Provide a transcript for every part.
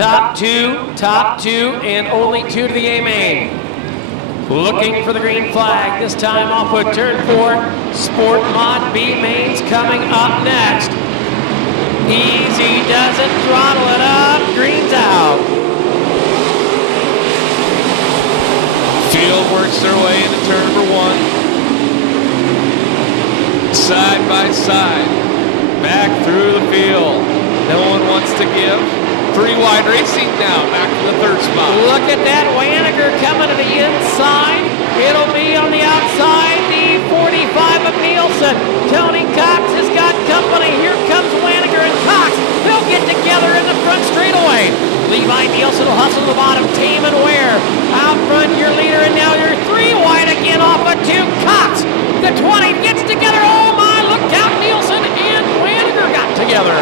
Top two, and only two to the A main. Looking for the green flag, this time off with turn 4. Sport Mod B main's coming up next. Easy does it, throttle it up, green's out. Field works their way into turn number 1. Side by side, back through the field. No one wants to give. 3 wide racing now, back to the 3rd spot. Look at that, Waniger coming to the inside. It'll be on the outside, the 45 of Nielsen. Tony Cox has got company. Here comes Waniger and Cox. They'll get together in the front straightaway. Levi Nielsen will hustle to the bottom. Taman Ware out front, your leader, and now you're 3 wide again off of 2. Cox, the 20 gets together. Oh my, look out, Nielsen and Waniger got together.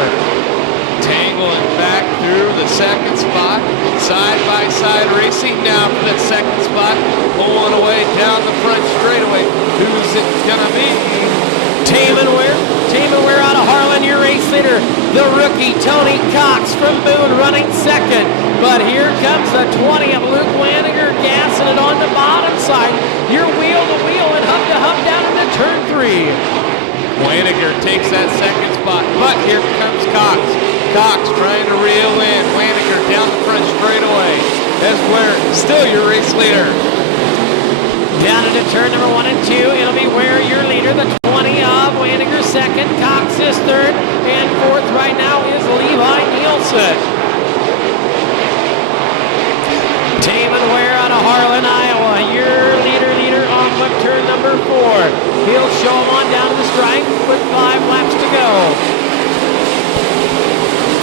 Tangling back through the 2nd spot. Side by side racing now for that 2nd spot. Pulling away down the front straightaway. Who's it gonna be? Taman Ware out of Harlan, your race leader. The rookie Tony Cox from Boone running 2nd. But here comes the 20 of Luke Waniger gassing it on the bottom side. You're wheel to wheel and hub to hub down into turn 3. Waniger takes that 2nd spot, but here comes Cox. Cox trying to reel in. Waniger down the front straightaway. As Ware still your race leader. Down into turn number 1 and 2. It'll be Ware your leader. The 20 of Waniger 2nd. Cox is 3rd. And 4th right now is Levi Nielsen. Taman Ware out of Harlan, Iowa. Your leader on turn number 4. He'll show him on down to the stripe with 5 laps to go.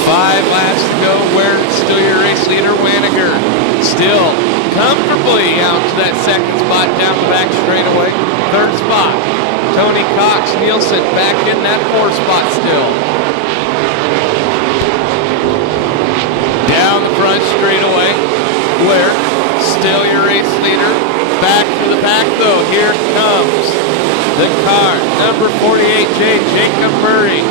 5 laps to go. Ware still your race leader. Waniger still comfortably out to that 2nd spot down the back straightaway. 3rd spot. Tony Cox, Nielsen back in that 4th spot still. Down the front straightaway. Ware still your race leader. Back to the pack though. Here comes the car. Number 48J, Jacob Murray.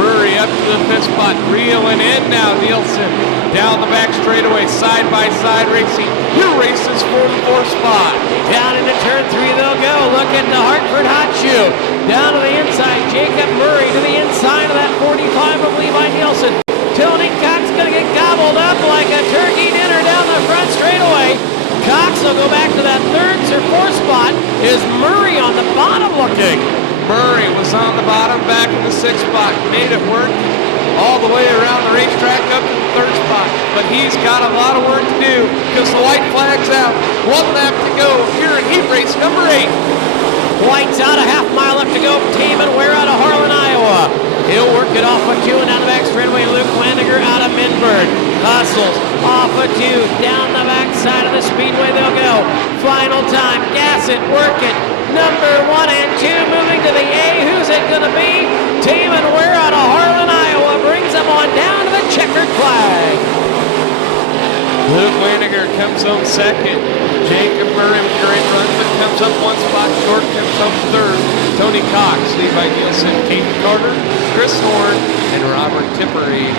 Murray up to the 5th spot, reeling in now. Nielsen down the back straightaway, side by side racing. Your race is for the 4th spot. Down into turn 3 they'll go. Look at the Hartford hot shoe. Down to the inside, Jacob Murray to the inside of that 45 of Levi Nielsen. Tony Cox gonna get gobbled up like a turkey dinner down the front straightaway. Cox will go back to that 3rd or 4th spot. Is Murray on the bottom looking? Murray was on the bottom, back in the 6th spot. Made it work all the way around the racetrack up to the 3rd spot. But he's got a lot of work to do because the white flag's out. 1 lap to go here in heat race number 8. White's out, a half mile left to go. Taman Ware out of Harlan, Iowa. He'll work it off of 2 and down the back straightaway. Luke Waniger out of Minberg. Hustles off of 2. Down the back side of the speedway they'll go. Final time. Gas it, work it. Number 1 and 2 moving to the A. Who's it going to be? Taman Ware out of Harlan, Iowa brings them on down to the checkered flag. Luke Waniger comes home 2nd. Jacob Murray with a great run, but comes up 1 spot short, comes home 3rd. Tony Cox, Levi Nielsen, Keith Carter, Chris Horn, and Robert Tippery.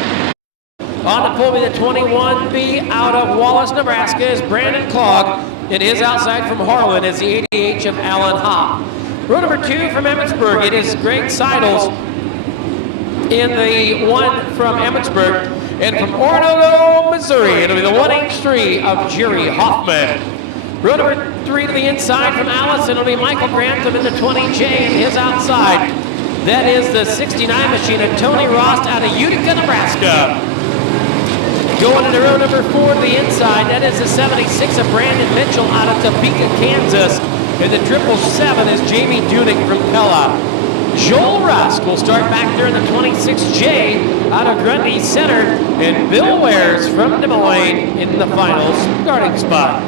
On the pole, the 21B out of Wallace, Nebraska is Brandon Clogg. And his outside from Harlan is the 80H of Alan Hopp. Row number 2 from Emmitsburg, it is Greg Seidels in the 1 from Emmitsburg. And from Oronogo, Missouri, it'll be the 1H3 of Jerry Hoffman. Row number 3 to the inside from Allison, it'll be Michael Grantham in the 20J and his outside. That is the 69 machine of Tony Rost out of Utica, Nebraska. Going into row number 4 to the inside, that is the 76 of Brandon Mitchell out of Topeka, Kansas. And the 777 is Jamie Dunick from Pella. Joel Rusk will start back there in the 26J out of Grundy Center. And Bill Wares from Des Moines in the final starting spot.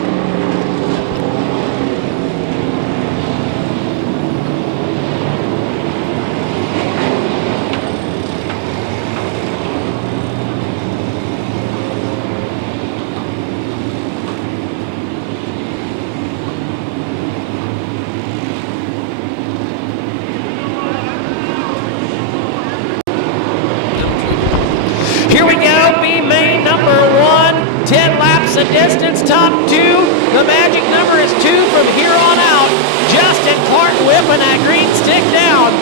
Here we go, B main number 1. laps in distance, top 2. The magic number is 2 from here on out. Justin Clark whipping that green stick down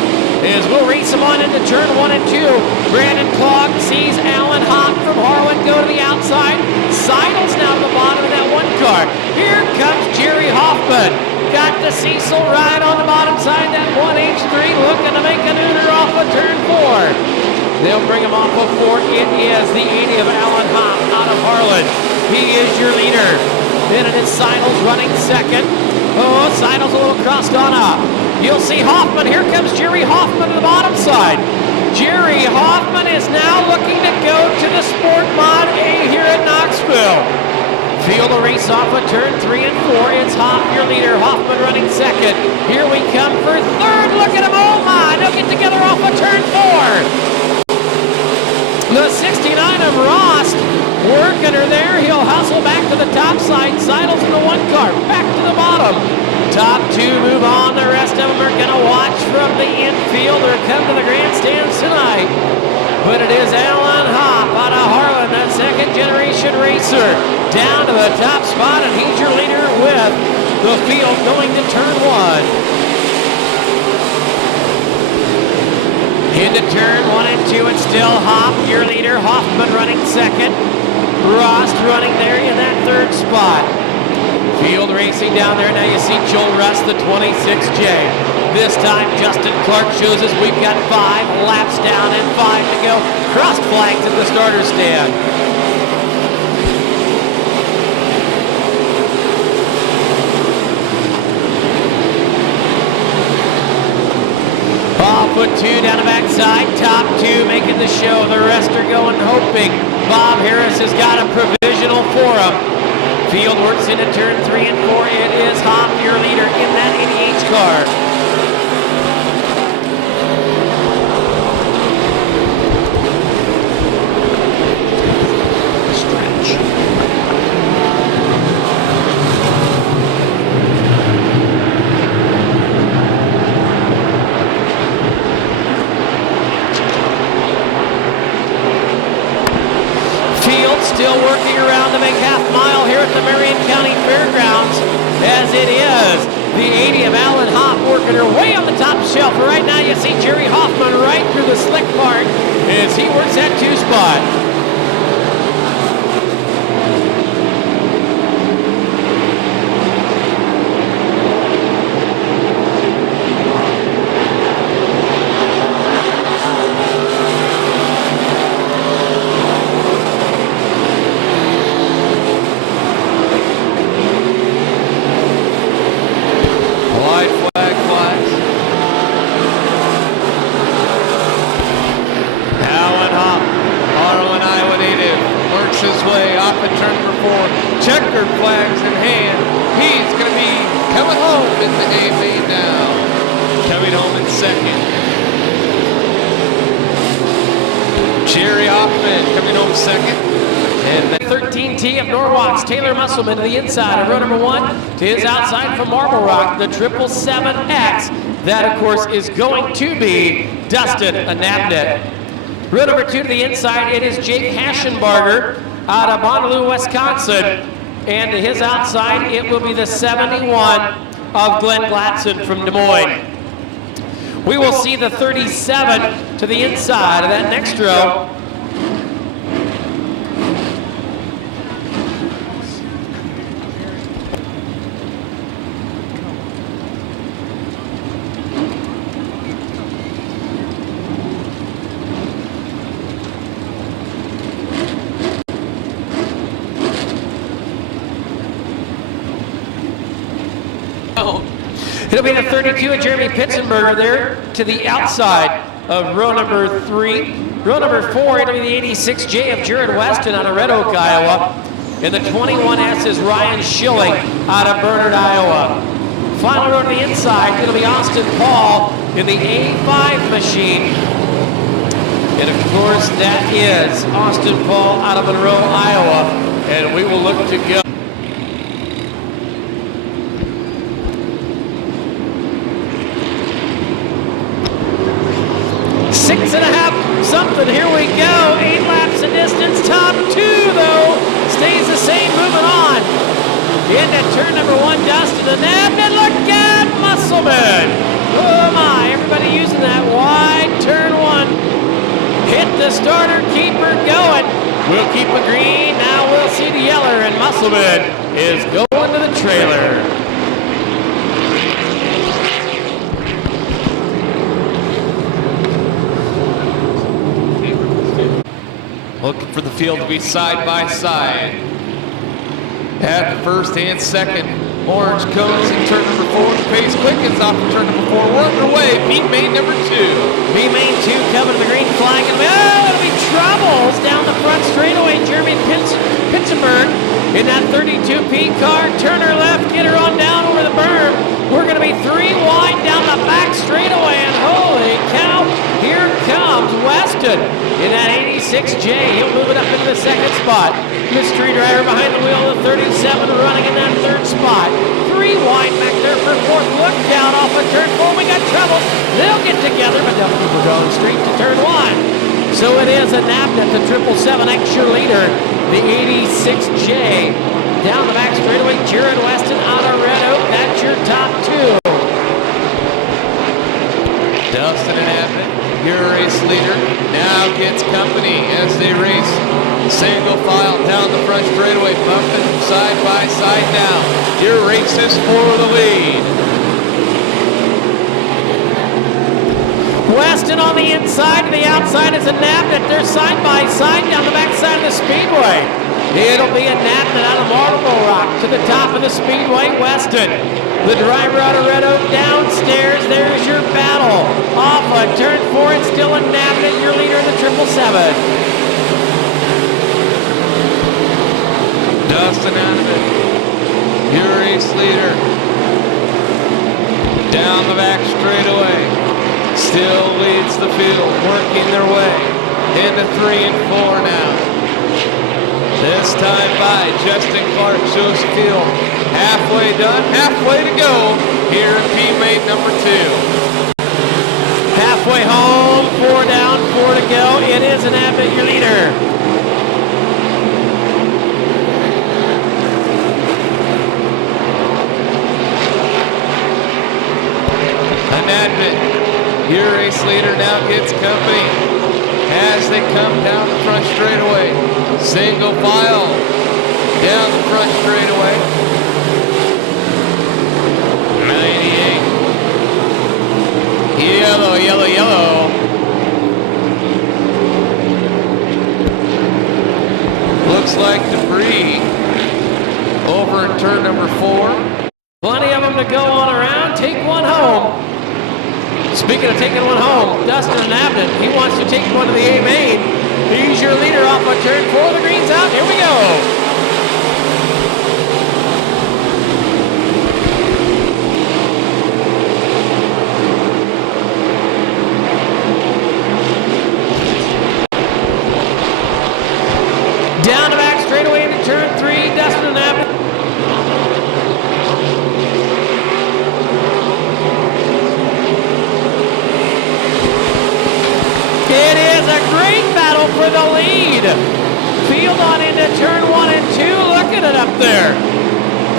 as we'll race him on into turn 1 and 2. Brandon Clogg sees Alan Hopp from Harlan go to the outside. Seidels now to the bottom of that one car. Here comes Jerry Hoffman. Got the Cecil right on the bottom side, that 1H3 looking to make a nooner off of turn 4. They'll bring him off of 4. It is the 80 of Alan Hopp out of Harlan. He is your leader. Then it is Seidels running second. Oh, Seidels a little crossed on up. You'll see Hoffman. Here comes Jerry Hoffman to the bottom side. Jerry Hoffman is now looking to go to the Sport Mod A here at Knoxville. Field a race off of turn 3 and 4. It's Hopp, your leader. Hoffman running second. Here we come for third. Look at him. Oh my. They'll get together off of turn 4. The 69 of Rost working her there. He'll hustle back to the top side. Seidels in the one car. Back to the bottom. Top 2 move on. The rest of them are going to watch from the infield or come to the grandstands tonight. But it is Alan Hopp out of Harlan, that second generation racer, down to the top spot, and he's your leader with the field going to turn 1. Into turn 1 and 2, it's still Hopp, your leader. Hoffman running second. Rost running there in that third spot. Field racing down there. Now you see Joel Russ, the 26J. This time Justin Clark shows us we've got 5 laps down and 5 to go. Crossed flags at the starter stand. Off with 2 down the backside. Top 2 making the show. The rest are going hoping. Bob Harris has got a provisional for him. Field works into turn 3 and 4. It is Hopp, your leader in that 80H car. Still working around to make half mile here at the Marion County Fairgrounds, as it is the 80 of Alan Hopp working her way on the top shelf. Right now you see Jerry Hoffman right through the slick part as he works that 2 spot. Checkered flags in hand. He's going to be coming home in the A main now. Coming home in second. Jerry Hoffman coming home second. And the 13T of Norwalk's Taylor Musselman to the inside of row number 1 to his outside from Marble Rock, the 777X. That, of course, is going to be Dustin Anabnet. Row number 2 to the inside, it is Jake Haschenbarger out of Honolulu, Wisconsin. And to his outside, it will be the 71 of Glenn Gladson from Des Moines. We will see the 37 to the inside of that next row. It'll be the 32 of Jeremy Pitzenberger there to the outside of row number 3. Row number 4, it'll be the 86J of Jared Weston out of Red Oak, Iowa. And the 21S is Ryan Schilling out of Bernard, Iowa. Final row to the inside, it'll be Austin Paul in the A5 machine. And of course, that is Austin Paul out of Monroe, Iowa. And we will look to go. 6.5 something, here we go. 8 laps of distance, top 2 though, stays the same, moving Into turn number 1, Dustin and Abnett. Look at Musselman. Oh my, everybody using that wide turn 1. Hit the starter, keep her going. We'll keep a green, now we'll see the yeller, and Musselman is going to the trailer. Looking for the field to be side by side. At the first and second, orange cones in turn number 4. The pace quickens off of turn number 4. We're underway. Beat main number 2. Beat main 2 coming to the green, flying. Oh, it'll be troubles down the front straightaway. Jeremy Pitzenberg in that 32P car. Turn her left, get her on down over the berm. We're going to be 3 wide down the back straightaway, and holy cow, here comes Weston in that 86J. He'll move it up into the 2nd spot. Mystery driver behind the wheel of the 37 running in that 3rd spot. 3 wide back there for 4th. Look down off of turn 4. We got trouble. They'll get together, but they'll keep her going straight to turn 1. So it is a Abnett, the 777X your leader, the 86J. Down the back straightaway, Jared Weston out of Red Oak. That's your top 2. Dustin and Abnett, your race leader, now gets company as they race single file down the front straightaway, bumping side by side now. Your race is for the lead. Weston on the inside, to the outside is a Abnett. They're side by side down the back side of the speedway. It'll be a Abnett out of Marble Rock to the top of the speedway. Weston, the driver out of Red Oak, downstairs. There's your battle. Off of turn 4, it's still a Abnett, your leader in the 777. Dustin Abnett, your race leader. Down the back straightaway. Still leads the field, working their way into 3 and 4 now. This time by Justin Clark shows the field. Halfway done, halfway to go here in P-Mate number 2. Halfway home, 4 down, 4 to go. It is an Abnett, your leader. An Abnett, your race leader, now gets company as they come down the front straightaway. Single file down the front straightaway. 98. Yellow, yellow, yellow. Looks like debris over in turn number 4. Plenty of them to go on around. Take one home. Speaking of taking one home, Dustin and Abnett, he wants to take one to the A main. He's your leader off of turn 4. The green's out. Here we go. Down the back straightaway into turn 3, Dustin and Abnett. It is a great battle for the lead. Field on into turn 1 and 2. Look at it up there.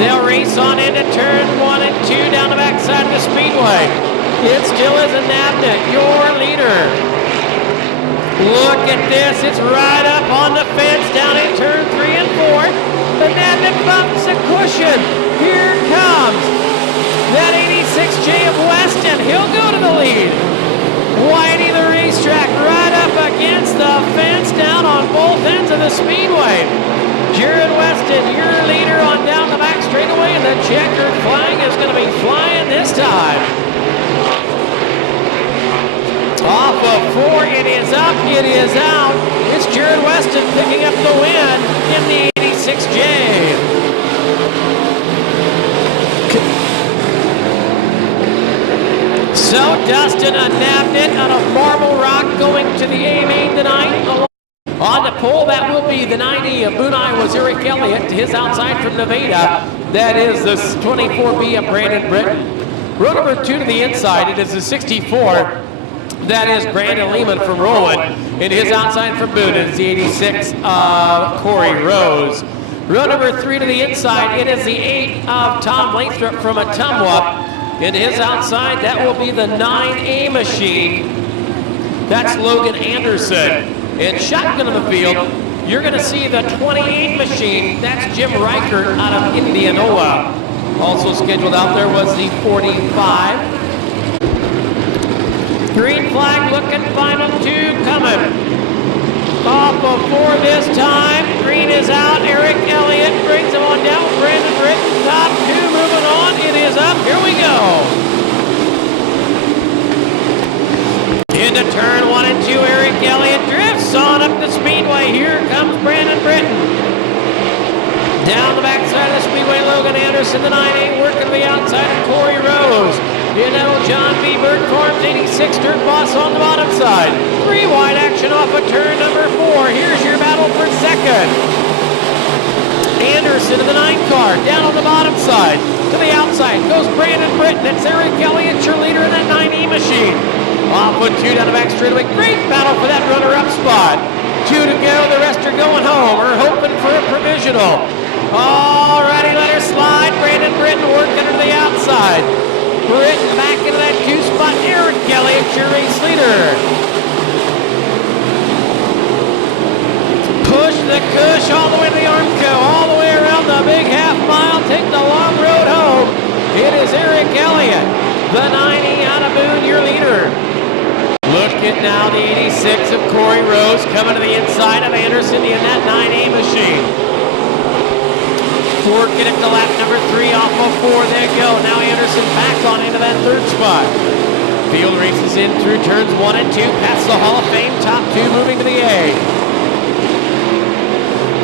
They'll race on into turn 1 and 2 down the back side of the speedway. It still is a Abnett, your leader. Look at this. It's right up on the fence down in turn 3 and 4. The Abnett bumps a cushion. Here comes that 86J of Weston. He'll go to the lead. Whitey the racetrack right up against the fence down on both ends of the speedway. Jared Weston, your leader on down the back straightaway, and the checkered flag is going to be flying this time. Off of 4, it is up, it is out. It's Jared Weston picking up the win in the 86J. So Dustin and Abnett out of Marble Rock going to the A main tonight. On the pole, that will be the 90 of Boone, Iowa's Eric Elliott. His outside from Nevada, that is the 24B of Brandon Britton. Row number 2 to the inside, it is the 64. That is Brandon Lehman from Rowan. And his outside from Boone is the 86 Corey Rose. Row number 3 to the inside, it is the 8 of Tom Lathrop from Atumwa. In his outside, that will be the 9A machine. That's Logan Anderson. In shotgun in the field, you're going to see the 28 machine. That's Jim Reichert out of Indianola. Also scheduled out there was the 45. Green flag looking, final 2 coming. Off of 4 this time. Green is out. Eric Elliott brings him on down. Brandon Britton, top 2 moving on. It is up. Here we go. Into turn 1 and 2. Eric Elliott drifts on up the speedway. Here comes Brandon Britton. Down the backside of the speedway, Logan Anderson, the 9A, working to the outside of Corey Rose. You know, John B. Bird Farms, 86, Dirt Boss on the bottom side. 3 wide action off of turn number 4. Here's your battle for second. Anderson in the 9 car, down on the bottom side. To the outside goes Brandon Britton. It's Eric Elliott, your leader in that 9E machine. Off with 2 down the back straightaway. Great battle for that runner-up spot. 2 to go, the rest are going home or hoping for a provisional. Alrighty, let her slide. Brandon Britton working to the outside. Britton back into that 2 spot. Eric Elliott, your race leader. Push the cush all the way to the Armco, all the way around the big half mile. Take the long road home. It is Eric Elliott, the 90 out of Boone, your leader. Look at now the 86 of Corey Rose coming to the inside of Anderson in that 9A machine. Working it to lap number 3 off of 4. There you go. Now Anderson back on into that 3rd spot. Field races in through turns 1 and 2. Past the Hall of Fame. Top 2 moving to the A.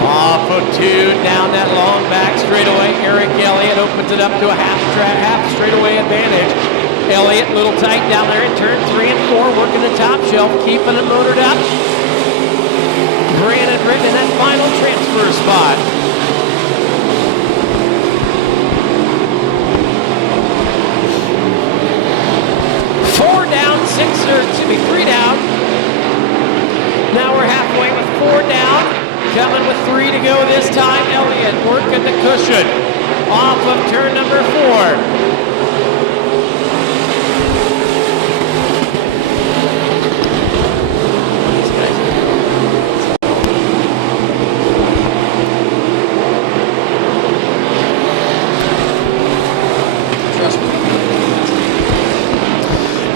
Off of 2. Down that long back straightaway. Eric Elliott opens it up to a half straightaway advantage. Elliott, little tight down there in turn 3 and 4. Working the top shelf. Keeping it motored up. Brandon Britton in that final transfer spot. 3 down. Now we're halfway with 4 down. Coming with 3 to go this time. Elliott working the cushion. Off of turn number 4.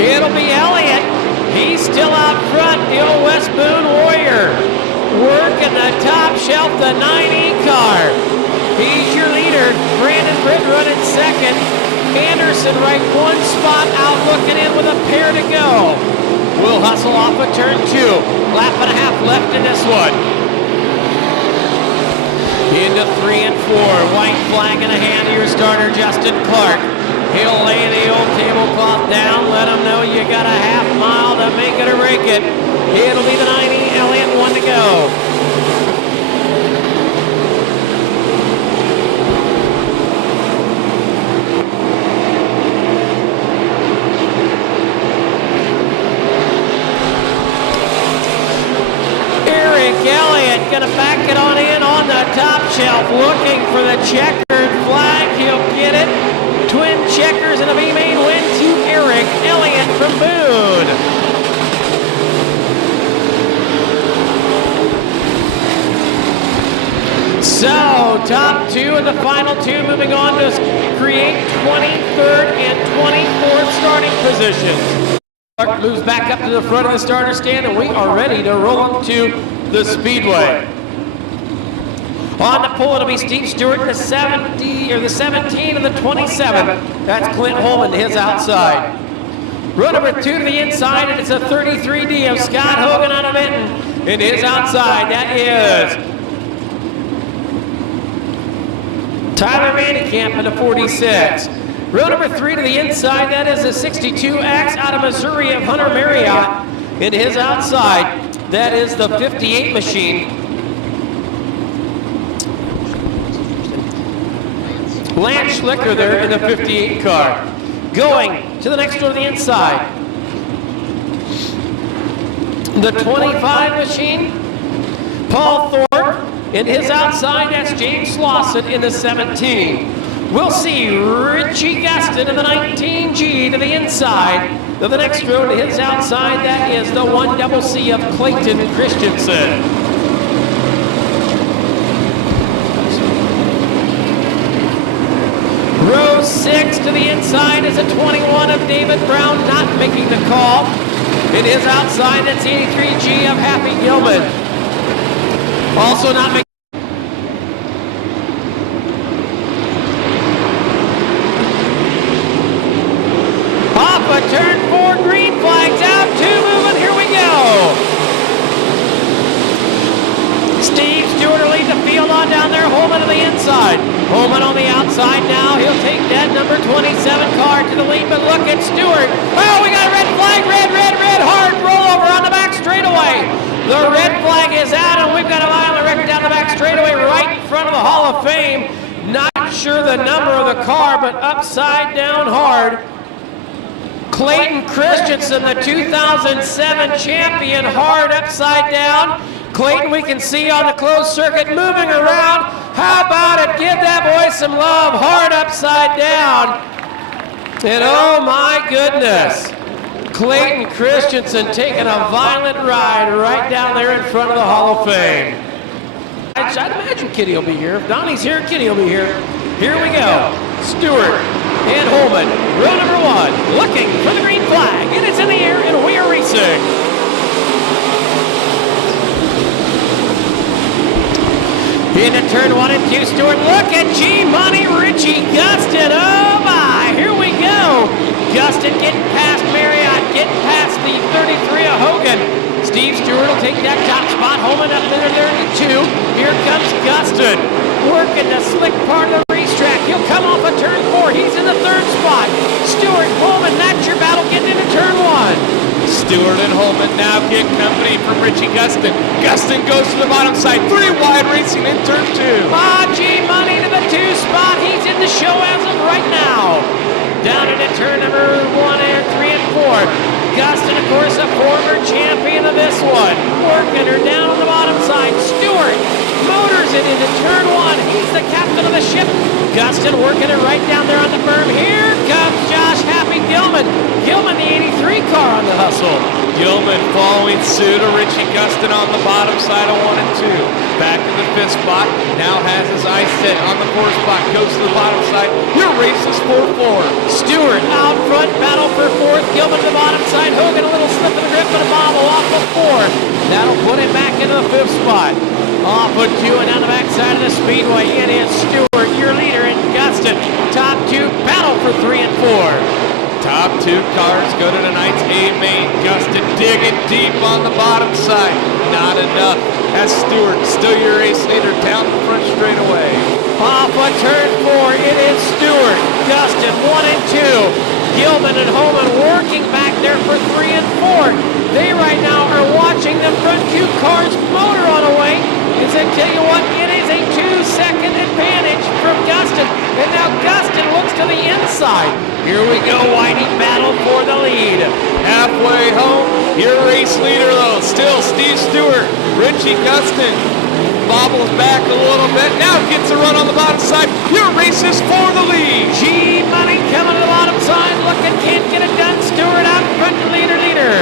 It'll be Elliott. He's still out front, the old West Boone Warrior. Working the top shelf, the 9E car. He's your leader. Brandon Britton running second. Anderson right 1 spot out, looking in with a pair to go. We'll hustle off of turn 2. Lap and a half left in this one. Into 3 and 4. White flag in the hand of your starter, Justin Clark. He'll lay the old tablecloth down, let him know you got a half mile to make it or break it. It'll be the 90, Elliott, 1 to go. Eric Elliott gonna back it on in on the top shelf, looking for the checkered flag. He'll get it. Twin checkers and a B-main win to Eric Elliott from Boone. So, top 2 and the final 2 moving on to create 23rd and 24th starting positions. Clark moves back up to the front of the starter stand, and we are ready to roll into the speedway. On the pole, it'll be Steve Stewart in the 70, or the 17 and the 27. That's Clint Holman, his outside. Row number 2 to the inside, and it's a 33D of Scott Hogan out of Benton. And his outside, that is Tyler Vandekamp in the 46. Row number 3 to the inside, that is a 62X out of Missouri of Hunter Marriott. In his outside, that is the 58 machine. Lance Schlicker there in the 58 car. Going to the next row to the inside. The 25 machine, Paul Thorpe In his outside, that's James Slauson in the 17. We'll see Richie Gaston in the 19G to the inside of the next row. To his outside, that is the 1CC of Clayton Christensen. Row 6 to the inside is a 21 of David Brown, not making the call. In his outside, that's 83G of Happy Gilman. Also not making. Off a turn 4, green flags out, 2 moving, here we go. Steve Stewart will lead the field on down there, Holman on the inside. Holman on the outside now, he'll take that number 27 car to the lead, but look at Stewart. Oh, we got a red flag, red, hard rollover on the back straightaway. The red flag is out, and we've got a violent wreck down the back straightaway right in front of the Hall of Fame. Not sure the number of the car, but upside down hard. Clayton Christensen, the 2007 champion, hard upside down. Clayton, we can see on the closed circuit moving around. How about it? Give that boy some love. Hard upside down. And oh my goodness, Clayton Christensen taking a violent ride right down there in front of the Hall of Fame. I'd imagine Kitty will be here. If Donnie's here, Kitty will be here. Here we go. Stewart and Holman, row number 1, looking for the green flag. And it's in the air, and we are racing. Into turn 1 and 2, Stewart. Look at G-Money Richie Gustin. Oh my, here we go. Gustin getting past Marriott, getting past the 33 of Hogan. Steve Stewart will take that top spot. Holman up there, 32. Here comes Gustin, working the slick part of the racetrack. He'll come off of turn 4. He's in the 3rd spot. Stewart, Holman, that's your battle getting into turn 1. Stewart and Holman now get company from Richie Gustin. Gustin goes to the bottom side, 3 wide racing in turn 2. G-Money to the 2 spot. He's in the show as of right now. Down into turn number 1 and 3 and 4. Gustin, of course, a former champion of this one. Working her down on the bottom side. Stewart motors it into turn 1. He's the captain of the ship. Gustin working it right down there on the berm. Here comes Josh Happy Gilman. Gilman, the 83 car on the hustle. Gilman following suit of Richie Gustin on the bottom side of 1 and 2. Back in the 5th spot. Now has his eyes set on the 4th spot. Goes to the bottom side. Your race is 4-4. Stewart out front, battle for 4th. Gilman to the bottom side. Hogan a little slip of the grip and a bobble off of 4. That'll put him back into the 5th spot. Off of 2 and down the backside of the speedway. It is Stewart, your leader, and Gustin. Top 2 battle for 3 and 4. Top 2 cars go to tonight's A main. Gustin digging deep on the bottom side. Not enough. As Stewart, still your race leader, down the front straightaway. Off of turn 4, it is Stewart, Gustin, 1 and 2. Gilman and Holman working back there for 3 and 4. They right now are watching the front 2 cars motor on the way. Because I tell you what, it is a 2-second advantage from Gustin. And now Gustin looks to the inside. Here we go, Whitey battle for the lead. Halfway home, your race leader though, still Steve Stewart. Richie Gustin bobbles back a little bit, now gets a run on the bottom side. Your race is for the lead. G-Money coming to the bottom side, looking, can't get it done. Stewart out front, leader.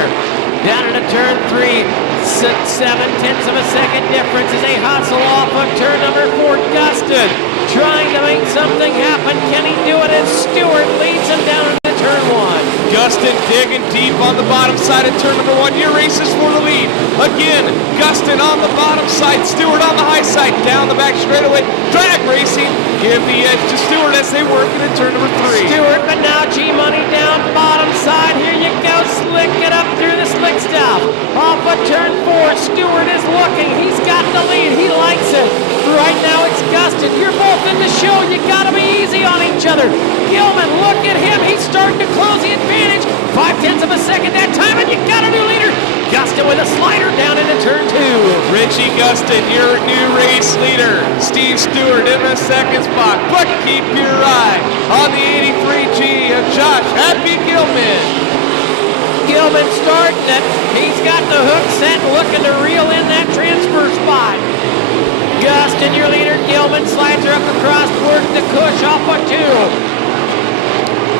Down into turn 3, 7/10 of a second difference as they hustle off of turn number 4. Gustin trying to make something happen. Can he do it? And Stewart leads him down into turn 1. Gustin digging deep on the bottom side of turn number 1. Your race is for the lead. Again, Gustin on the bottom side, Stewart on the high side, down the back straightaway. Drag racing, give the edge to Stewart as they work it in turn number 3. Stewart, but now G-Money down bottom side. Here you go, slick it up through the slick stuff. Off of turn 4, Stewart is looking. He's got the lead. He likes it. Right now it's Gustin. You're both in the show. You gotta be easy on each other. Gilman, look at him. He's starting to close the advantage. 0.5 of a second that time, and you got a new leader. Gustin with a slider down into turn 2. Richie Gustin, your new race leader. Steve Stewart in the 2nd spot. But keep your eye on the 83G of Josh Happy Gilman. Gilman starting it. He's got the hook set, looking to reel in that transfer spot. Gustin, your leader. Gilman slides her up across, work the Cush off a 2.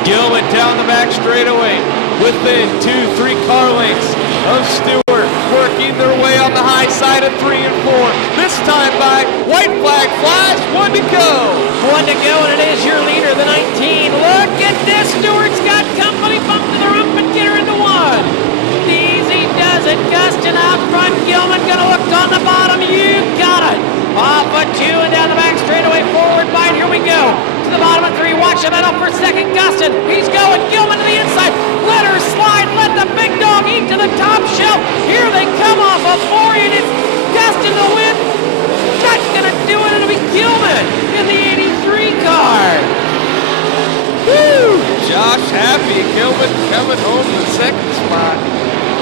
Gilman down the back straightaway within 2-3 car lengths of Stewart, working their way on the high side of 3 and 4. This time by white flag flash, 1 to go. 1 to go, and it is your leader, the 19. Look at this. Stewart's got company. Bump to the rump and get her into 1. Easy does it. Gustin out front. Gilman gonna look on the bottom. You got it. Off a 2 and down the back straightaway. Forward bite. Here we go. To the bottom of 3. Watch him out for a second. Gustin. He's going. Gilman to the inside. Let her slide. Let the big dog eat to the top shelf. Here they come off of 4. And it's Gustin to win. Not gonna do it. It'll be Gilman in the 83 car. Woo! Josh happy. Gilman coming home in the second spot.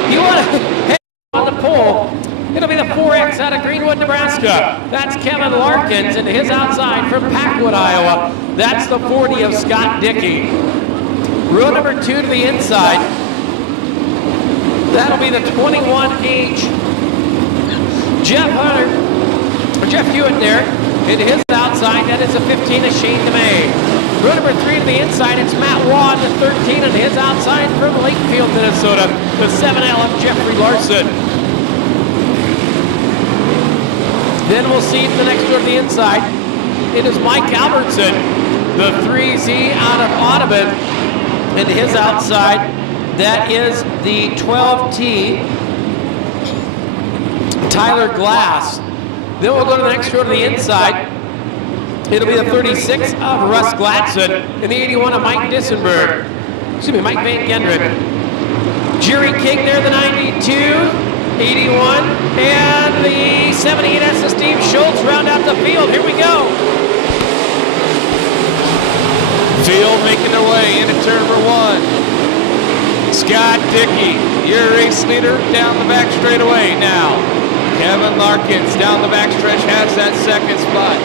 You want to head on the pole? It'll be the 4X out of Greenwood, Nebraska. That's Kevin Larkins and his outside from Packwood, Iowa. That's the 40 of Scott Dickey. Row number 2 to the inside. That'll be the 21H. Jeff Hewitt there. In his outside, that is a 15 of Shane DeMay. Row number 3 to the inside, it's Matt Waugh, the 13 on his outside from Lakefield, Minnesota. The 7L of Jeffrey Larson. Then we'll see the next row to the inside. It is Mike Albertson, the 3Z out of Audubon. And his outside, that is the 12T, Tyler Glass. Then we'll go to the next row to the inside. It'll be the 36 of Russ Gladson and the 81 of Mike Dissenberg. Mike Van Gendren. Jerry King there, the 92, 81, and the 78 S of Steve Schultz round out the field. Here we go. Field making their way into turn number 1. Scott Dickey, your race leader, down the back straightaway now. Kevin Larkins down the backstretch has that second spot.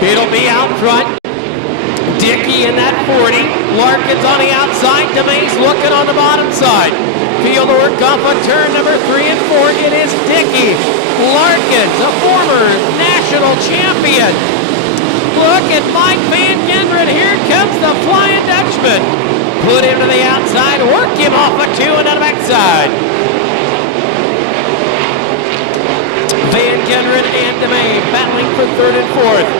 It'll be out front. Dickey in that 40. Larkins on the outside. DeMay's looking on the bottom side. Field work off of turn number 3 and 4. It is Dickey. Larkins, a former national champion. Look at Mike Van Gendren. Here comes the Flying Dutchman. Put him to the outside. Work him off of 2 and on the backside. Van Gendren and DeMay battling for 3rd and 4th.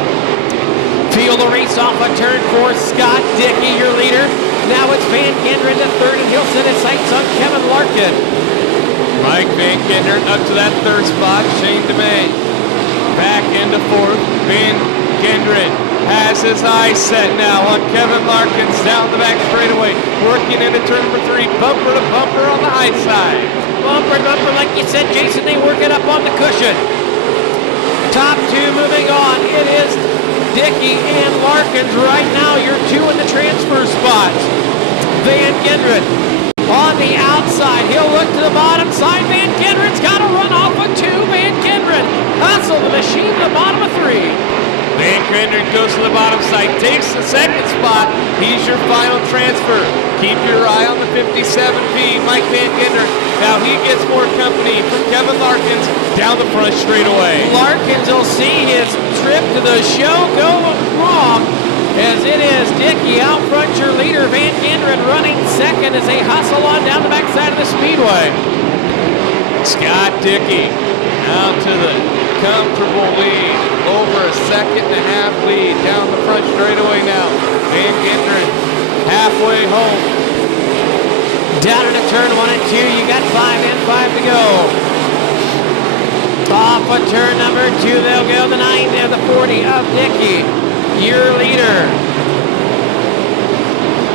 Field a race off of turn 4. Scott Dickey, your leader. Now it's Van Gendren to 3rd, and he'll set his sights on Kevin Larkin. Mike Van Gendren up to that 3rd spot. Shane DeMay back into 4th. Van Gendren has his eyes set now on Kevin Larkins down the back straightaway. Working into turn number 3. Bumper to bumper on the high side. Bumper to bumper, like you said, Jason, they work it up on the cushion. Top 2 moving on. It is Dickey and Larkins right now. You're 2 in the transfer spots. Van Gendren on the outside. He'll look to the bottom side. Van Gendren's got to run off of 2. Van Gendren hustle the machine to the bottom of 3. Van Gendren goes to the bottom side, takes the second spot. He's your final transfer. Keep your eye on the 57V, Mike Van Gendren. Now he gets more company from Kevin Larkins down the front straightaway. Larkins will see his trip to the show go wrong, as it is Dickey out front, your leader. Van Gendren running second as they hustle on down the backside of the speedway. Scott Dickey out to the comfortable lead, over a 2.5-second lead down the front straightaway now. Van Gendren halfway home. Down into turn 1 and 2, you got 5 and 5 to go. Off of turn number 2, they'll go the 9 and the 40 of Dickey, your leader.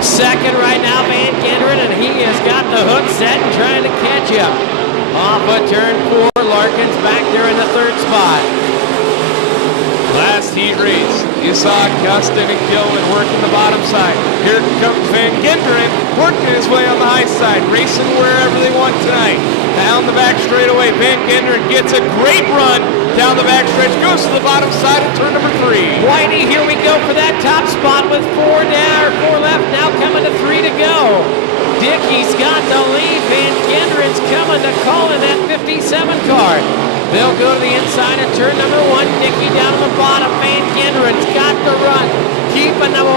Second right now, Van Gendren, and he has got the hook set and trying to catch him. Off of turn 4, Larkins back there in the 3rd spot. Last heat race, you saw Gustin and Gilman working the bottom side. Here comes Van Gendren working his way on the high side, racing wherever they want tonight. Down the back straightaway, Van Gendren gets a great run down the back stretch, goes to the bottom side of turn number 3. Whitey, here we go for that top spot with 4 down, 4 left, now coming to 3 to go. Dickey's got the lead. Van Gendren's coming to call in that 57 car. They'll go to the inside of turn number 1. Dickey down on the bottom. Van Gendron's got the run. Keeping the